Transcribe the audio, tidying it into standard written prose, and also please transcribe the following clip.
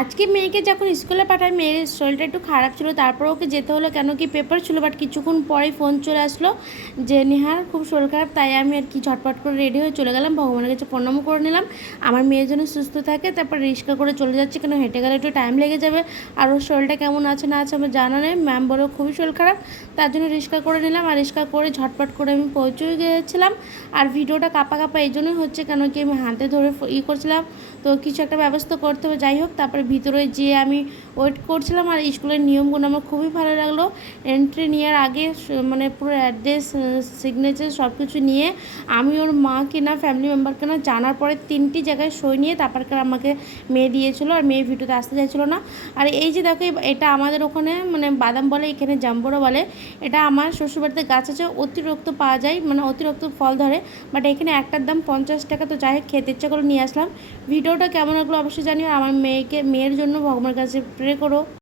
আজকে মেয়েকে যখন স্কুলে পাঠাই, মেয়ের শরীরটা একটু খারাপ ছিল, তারপর ওকে যেতে হলো, কেন কি পেপার ছিল। বাট কিছুক্ষণ পরেই ফোন চলে আসলো যে নেহার খুব শরীর খারাপ। তাই আমি আর কি ঝটপট করে রেডি হয়ে চলে গেলাম, ভগবানের কাছে প্রণাম করে নিলাম আমার মেয়ের জন্য সুস্থ থাকে। তারপর রিক্সা করে চলে যাচ্ছি, কেন হেঁটে গেলে একটু টাইম লেগে যাবে। আর ওর শরীরটা কেমন আছে না আছে আমার জানা নেই। ম্যাম বলেও খুবই শরীর খারাপ, তার জন্য রিক্সা করে নিলাম। আর রিক্সা করে ঝটপট করে আমি পৌঁছে গিয়েছিলাম। আর ভিডিওটা কাঁপা কাঁপা এই জন্যই হচ্ছে, কেন কি আমি হাতে ধরে করছিলাম, তো কিছু একটা ব্যবস্থা করতে হবে। যাই হোক, তারপরে ভিতরে যেয়ে আমি ওয়েট করছিলাম। আর স্কুলের নিয়মগুলো আমার খুবই ভালো লাগলো। এন্ট্রি নেওয়ার আগে মানে পুরো অ্যাড্রেস, সিগনেচার সব কিছু নিয়ে আমি ওর মা কিনা ফ্যামিলি মেম্বার কিনা জানার পরে 3টি জায়গায় সই নিয়ে তারপর আমাকে মেয়ে দিয়েছিলো। আর মেয়ে ভিডিওতে আসতে চাইছিলো না। আর এই যে দেখো, এটা আমাদের ওখানে মানে বাদাম বলে, এখানে জাম্বুরা বলে। এটা আমার শ্বশুরবাড়িতে গাছ আছে, অতিরিক্ত পাওয়া যায়, মানে অতিরিক্ত ফল ধরে। বাট এখানে একটার দাম 50 টাকা। তো যাই হোক, খেতে ইচ্ছা করে নিয়ে আসলাম। ভিডিওটা কেমন লাগলো অবশ্যই জানিও। আমার মেয়ের জন্য ভগবানের কাছে প্রে করো।